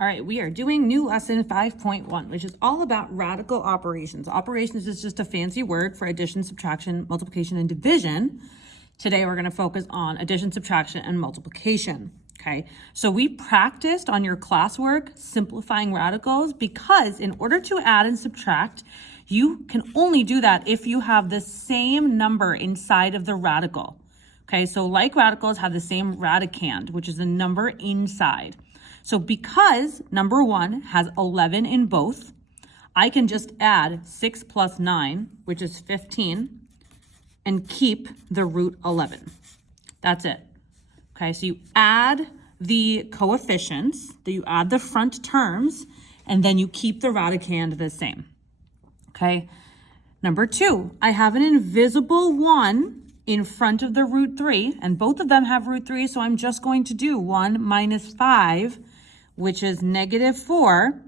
All right, we are doing new lesson 5.1, which is all about radical operations. Operations is just a fancy word for addition, subtraction, multiplication, and division. Today, we're gonna focus on addition, subtraction, and multiplication, okay? So we practiced on your classwork simplifying radicals because in order to add and subtract, you can only do that if you have the same number inside of the radical, okay? So like radicals have the same radicand, which is the number inside. So because number 1 has 11 in both, I can just add 6 plus 9, which is 15, and keep the root 11. That's it. Okay, so you add the coefficients, you add the front terms, and then you keep the radicand the same. Okay, number 2, I have an invisible 1 in front of the root 3, and both of them have root 3, so I'm just going to do 1 minus 5, which is negative 4,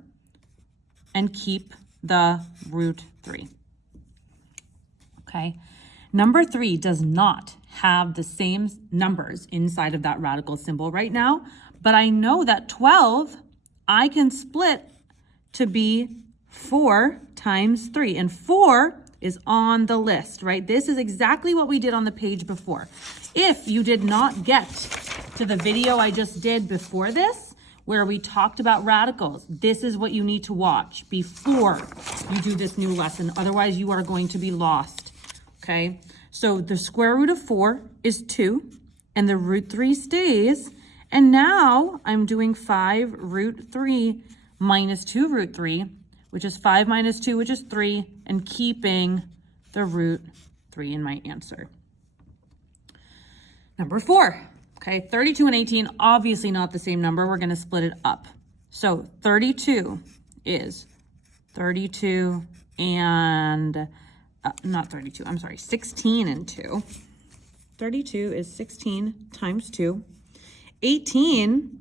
and keep the root 3. Okay, number 3 does not have the same numbers inside of that radical symbol right now, but I know that 12 I can split to be 4 times 3, and 4 is on the list, right? This is exactly what we did on the page before. If you did not get to the video I just did before this, where we talked about radicals, this is what you need to watch before you do this new lesson. Otherwise, you are going to be lost, okay? So the square root of 4 is 2, and the root 3 stays. And now I'm doing 5 root 3 minus 2 root 3, which is 5 minus 2, which is 3, and keeping the root 3 in my answer. Number 4. Okay, 32 and 18, obviously not the same number. We're gonna split it up. So 32 is 32 and, not 32, I'm sorry, 16 and 2. 32 is 16 times 2. 18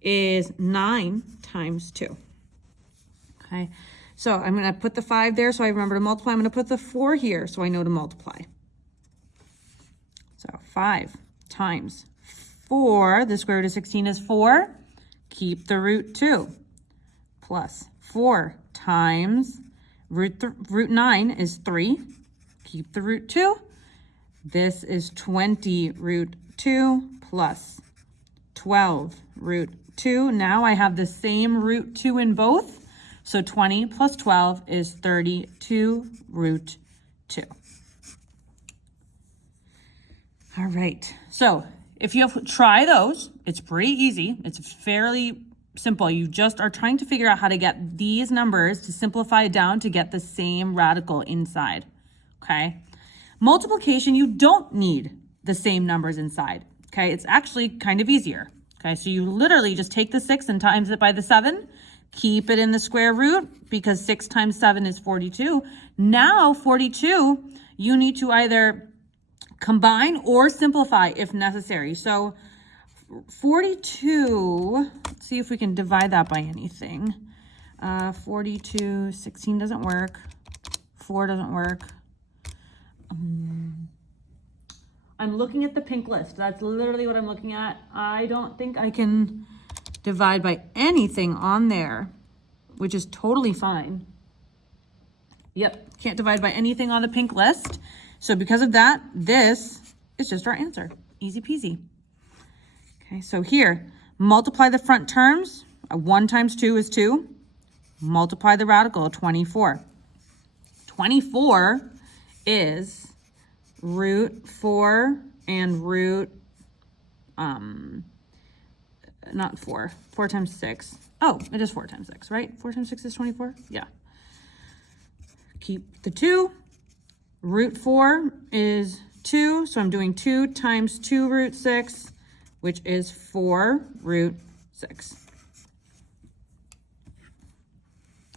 is 9 times 2. Okay, so I'm gonna put the 5 there so I remember to multiply. I'm gonna put the 4 here so I know to multiply. So 5 times 4, the square root of 16 is 4, keep the root 2, plus 4 times root 9 is 3, keep the root 2. This is 20 root 2 plus 12 root 2. Now I have the same root 2 in both, so 20 plus 12 is 32 root 2. All right, so if you try those, it's pretty easy. It's fairly simple. You just are trying to figure out how to get these numbers to simplify down to get the same radical inside, okay? Multiplication, you don't need the same numbers inside, okay? It's actually kind of easier, okay? So you literally just take the 6 and times it by the 7, keep it in the square root because 6 times 7 is 42. Now 42, you need to either combine or simplify if necessary. So 42, let's see if we can divide that by anything. 42, 16 doesn't work. 4 doesn't work. I'm looking at the pink list. That's literally what I'm looking at. I don't think I can divide by anything on there, which is totally fine. Yep, can't divide by anything on the pink list. So because of that, this is just our answer. Easy peasy. Okay, so here, multiply the front terms. 1 times 2 is 2. Multiply the radical, 24. 24 is root 4 and root, not 4. 4 times 6. Oh, it is 4 times 6, right? 4 times 6 is 24? Yeah. Keep the 2. Root 4 is 2, so I'm doing 2 times 2 root 6, which is 4 root 6.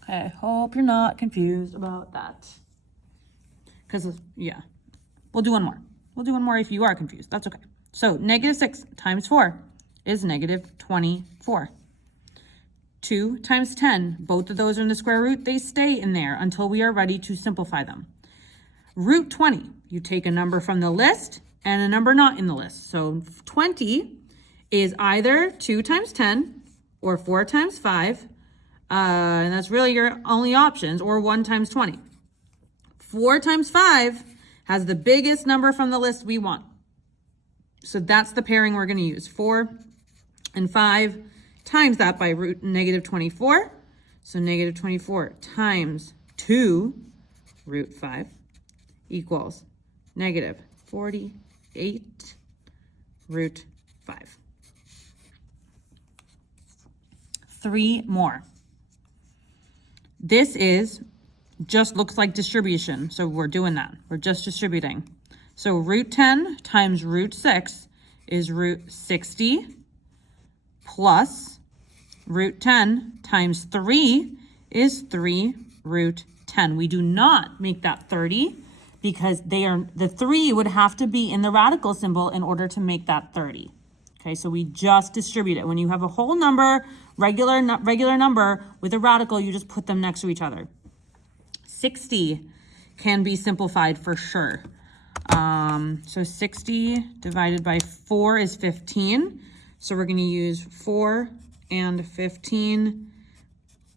Okay, I hope you're not confused about that. Because, yeah, we'll do one more. We'll do one more if you are confused. That's okay. So negative 6 times 4 is negative 24. 2 times 10, both of those are in the square root. They stay in there until we are ready to simplify them. Root 20, you take a number from the list and a number not in the list. So 20 is either 2 times 10 or 4 times 5, and that's really your only options, or 1 times 20. 4 times 5 has the biggest number from the list we want. So that's the pairing we're going to use. 4 and 5 times that by root negative 24. So negative 24 times 2 root 5 equals negative 48 root 5. 3 more. This is just looks like distribution. So we're doing that. We're just distributing. So root 10 times root 6 is root 60 plus root 10 times 3 is 3 root 10. We do not make that 30 because the 3 would have to be in the radical symbol in order to make that 30. Okay, so we just distribute it. When you have a whole number, regular number with a radical, you just put them next to each other. 60 can be simplified for sure. So 60 divided by 4 is 15. So we're going to use 4 and 15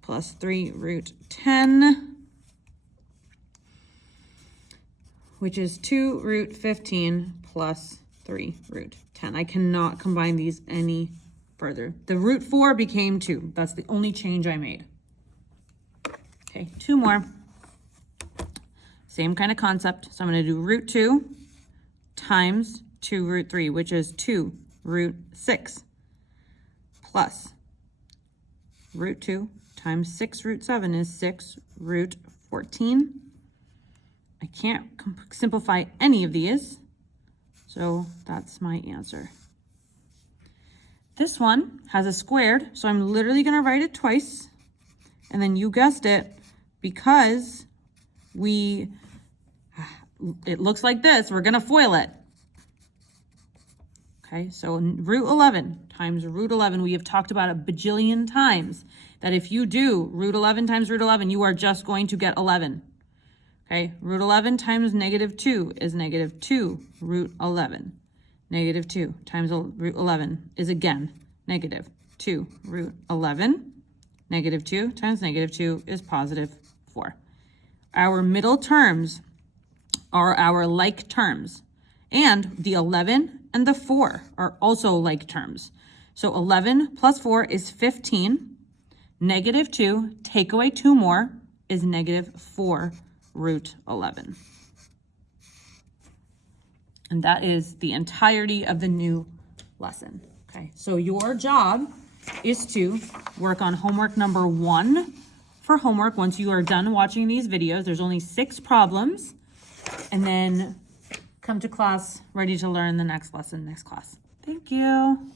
plus 3 root 10, which is 2 root 15 plus 3 root 10. I cannot combine these any further. The root 4 became 2. That's the only change I made. Okay, 2 more. Same kind of concept. So I'm going to do root 2 times 2 root 3, which is 2 root 6 plus root 2 times 6 root 7 is 6 root 14. I can't simplify any of these, so that's my answer. This one has a squared, so I'm literally going to write it twice, and then you guessed it, because it looks like this, we're going to FOIL it. Okay, so root 11 times root 11, we have talked about a bajillion times that if you do root 11 times root 11, you are just going to get 11. Okay, root 11 times negative 2 is negative 2 root 11. Negative 2 times root 11 is again negative 2 root 11. Negative 2 times negative 2 is positive 4. Our middle terms are our like terms. And the 11 and the 4 are also like terms. So 11 plus 4 is 15. Negative 2, take away 2 more, is negative 4 root 11. And that is the entirety of the new lesson. Okay, so your job is to work on homework number 1 for homework. Once you are done watching these videos, there's only 6 problems. And then come to class ready to learn the next lesson, next class. Thank you.